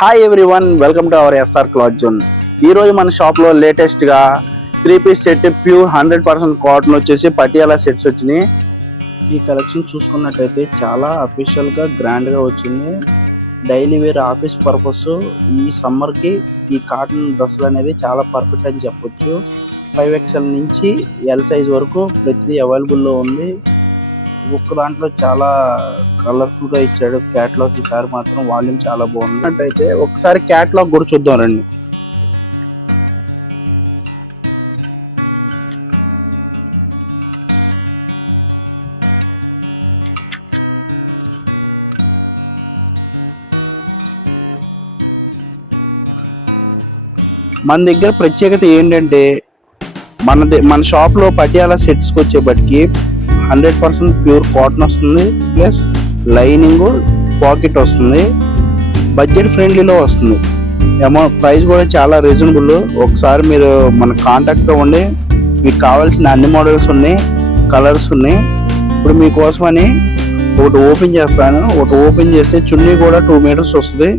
Hi everyone, welcome to our SR cloth zone. ఈ రోజు మన షాప్ లో లేటెస్ట్ గా 3-piece సెట్ ప్యూర్ 100% కాటన్ వచ్చేసి పటియాలా సెట్స్ వచ్చినాయి. ఈ కలెక్షన్ చూసుకున్నట్టయితే చాలా అఫీషియల్ గా గ్రాండ్ గా వచ్చింది. డైలీ వేర్ ఆఫీస్ పర్పస్ ఈ సమ్మర్ కి ఈ కాటన్ డ్రెస్సులు అనేది చాలా పర్ఫెక్ట్ అని చెప్పొచ్చు. 5XL నుంచి ఎల్ సైజ్ వరకు ప్రతిదీ అవైలబుల్ లో ఉంది. ఒక్క దాంట్లో చాలా కలర్ఫుల్ గా ఇచ్చాడు క్యాటలాగ్. ఈసారి మాత్రం వాల్యూమ్ చాలా బాగుంది. అయితే ఒకసారి క్యాటలాగ్ కూడా చూద్దాం రండి. మన దగ్గర ప్రత్యేకత ఏంటంటే మన షాప్ లో పటియాలా సెట్స్ కి వచ్చేపటికి 100% ప్యూర్ కాటన్ వస్తుంది, ప్లస్ లైనింగ్ పాకెట్ వస్తుంది, బడ్జెట్ ఫ్రెండ్లీలో వస్తుంది. అమౌంట్ ప్రైస్ కూడా చాలా రీజనబుల్. ఒకసారి మీరు మన కాంటాక్ట్ ఉండి మీకు కావాల్సిన అన్ని మోడల్స్ ఉన్నాయి, కలర్స్ ఉన్నాయి. ఇప్పుడు మీకోసమని ఒకటి ఓపెన్ చేస్తాను. ఒకటి ఓపెన్ చేస్తే చున్నీ కూడా 2 మీటర్స్ వస్తుంది.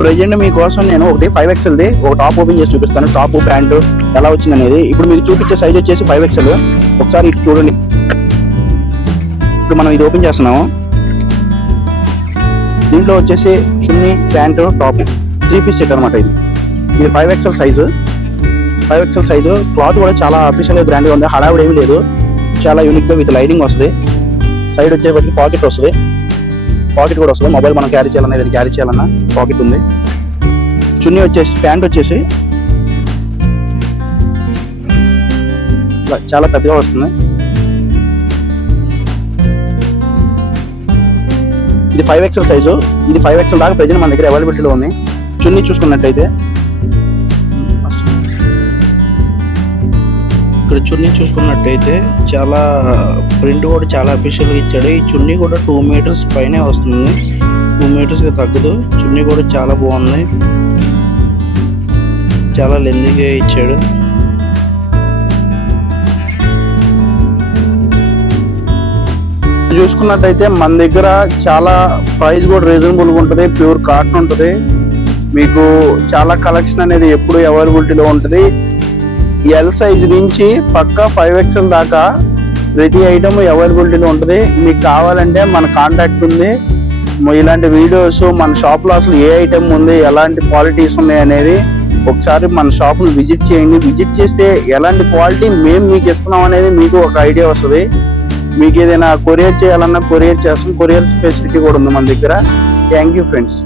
ప్రెజెంట్ మీకోసం నేను ఒకటి 5XLది ఒక టాప్ ఓపెన్ చేసి చూపిస్తాను. టాప్ ప్యాంట్ ఎలా వచ్చింది అనేది. ఇప్పుడు మీకు చూపించే సైజ్ వచ్చేసి 5XL. ఒకసారి ఇటు చూడండి. ఇప్పుడు మనం ఇది ఓపెన్ చేస్తున్నాము. దీంట్లో వచ్చేసి చున్నీ, ప్యాంటు, టాప్ 3-piece సెట్ అనమాట. ఇది 5XL size. 5XL size. Cloth కూడా చాలా అఫీషియల్గా గ్రాండ్గా ఉంది. హడావిడి ఏమీ లేదు. చాలా యూనిక్గా విత్ లైనింగ్ వస్తుంది. సైడ్ వచ్చేపటికి పాకెట్ వస్తుంది. పాకెట్ కూడా వస్తుంది. మొబైల్ మనం క్యారీ చేయాలన్నా ఏదైనా క్యారీ చేయాలన్నా పాకెట్ ఉంది. చున్నీ వచ్చేసి ప్యాంట్ వచ్చేసి చాలా పెద్దగా వస్తుంది. ఇది 5XL సైజు. ఇది 5XL దాకా ప్రెజెంట్ మన దగ్గర అవైలబిలిటీలో ఉంది. చున్నీ చూసుకున్నట్టయితే ఇక్కడ చున్నీ చూసుకున్నట్టయితే చాలా ప్రింట్ కూడా చాలా అఫీషియల్గా ఇచ్చాడు. ఈ చున్నీ కూడా 2 మీటర్స్ పైనే వస్తుంది. 2 మీటర్స్కి తగ్గదు. చున్నీ కూడా చాలా బాగుంది. చాలా లెంతీగా ఇచ్చాడు. చూసుకున్నట్టయితే మన దగ్గర చాలా ప్రైస్ కూడా రీజనబుల్గా ఉంటుంది. ప్యూర్ కాటన్ ఉంటుంది. మీకు చాలా కలెక్షన్ అనేది ఎప్పుడు అవైలబిలిటీలో ఉంటుంది. ఎల్ సైజ్ నుంచి పక్కా 5XL దాకా ప్రతి ఐటమ్ అవైలబిలిటీలో ఉంటుంది. మీకు కావాలంటే మన కాంటాక్ట్ ఉంది. ఇలాంటి వీడియోస్ మన షాప్లో అసలు ఏ ఐటమ్ ఉంది, ఎలాంటి క్వాలిటీస్ ఉన్నాయి అనేది ఒకసారి మన షాప్ను విజిట్ చేయండి. విజిట్ చేస్తే ఎలాంటి క్వాలిటీ మేము మీకు ఇస్తున్నాం అనేది మీకు ఒక ఐడియా వస్తుంది. మీకు ఏదైనా కొరియర్ చేయాలన్నా కొరియర్ చేస్తాం. కొరియర్ ఫెసిలిటీ కూడా ఉంది మన దగ్గర. Thank you friends.